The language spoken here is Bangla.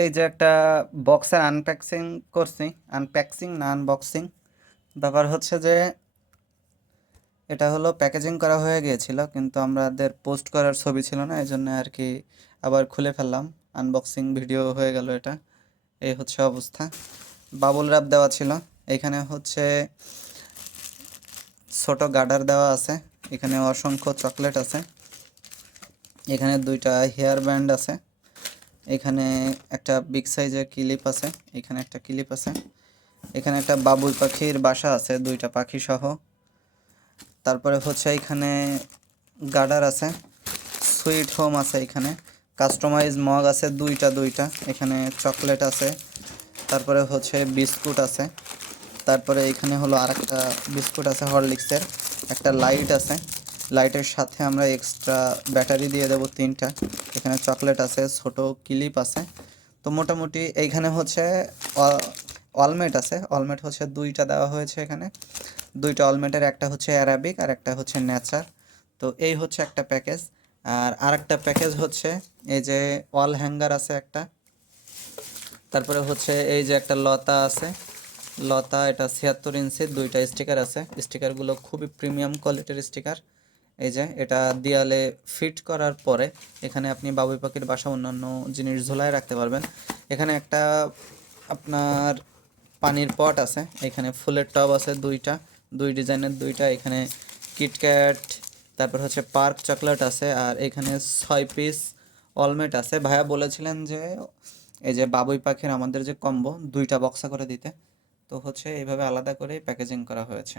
এই যে একটা বক্সের আনপ্যাকসিং করছি, আনপ্যাকসিং না আনবক্সিং। ব্যাপার হচ্ছে যে এটা হলো প্যাকেজিং করা হয়ে গিয়েছিল, কিন্তু আমাদের পোস্ট করার ছবি ছিল না, এই জন্য আর কি আবার খুলে ফেললাম। আনবক্সিং ভিডিও হয়ে গেল এটা। এই হচ্ছে অবস্থা। বাবুল র্যাপ দেওয়া ছিল। এখানে হচ্ছে ছোট গার্ডার দেওয়া আছে। এখানে অসংখ্য চকলেট আছে। এখানে দুইটা হেয়ার ব্যান্ড আছে। এখানে একটা বিগ সাইজের ক্লিপ আছে। এখানে একটা ক্লিপ আছে। এখানে একটা বাবুই পাখির বাসা আছে, দুইটা পাখি সহ। তারপরে হচ্ছে এখানে গার্ডার আছে, সুইট হোম আছে, এখানে কাস্টমাইজ মগ আছে দুইটা দুইটা, এখানে চকলেট আছে, তারপরে হচ্ছে বিস্কুট আছে, তারপরে এখানে হলো আরেকটা বিস্কুট আছে হরলিক্সের, একটা লাইট আছে, লাইটের সাথে আমরা এক্সট্রা ব্যাটারি দিয়ে দেবো তিনটা, এখানে চকলেট আছে, ছোট ক্লিপ আছে। তো মোটামুটি এইখানে হচ্ছে অলমেট আছে, অলমেট হচ্ছে দুইটা দেওয়া হয়েছে এখানে, দুইটা অলমেটের একটা হচ্ছে অ্যারাবিক আর একটা হচ্ছে নেচার। তো এই হচ্ছে একটা প্যাকেজ। আর আরেকটা প্যাকেজ হচ্ছে এই যে ওয়াল হ্যাঙ্গার আছে একটা, তারপরে হচ্ছে এই যে একটা লতা আছে, লতা, এটা 76 ইঞ্চির, দুইটা স্টিকার আছে, স্টিকারগুলো খুবই প্রিমিয়াম কোয়ালিটির স্টিকার। এই যে এটা দেয়ালে ফিট করার পরে এখানে আপনি বাবুই পাখির বাসা অন্যান্য জিনিস ঝোলায় রাখতে পারবেন। এখানে একটা আপনার পানির পট আছে, এখানে ফুলের টব আছে দুইটা, দুই ডিজাইনের দুইটা, এখানে কিটক্যাট, তারপর হচ্ছে পার্ক চকলেট আছে, আর এখানে 6 পিস অলমেট আছে। ভাইয়া বলেছিলেন যে এই যে বাবুই পাখির আমাদের যে কম্বো দুইটা বক্সা করে দিতে, তো হচ্ছে এইভাবে আলাদা করে প্যাকেজিং করা হয়েছে।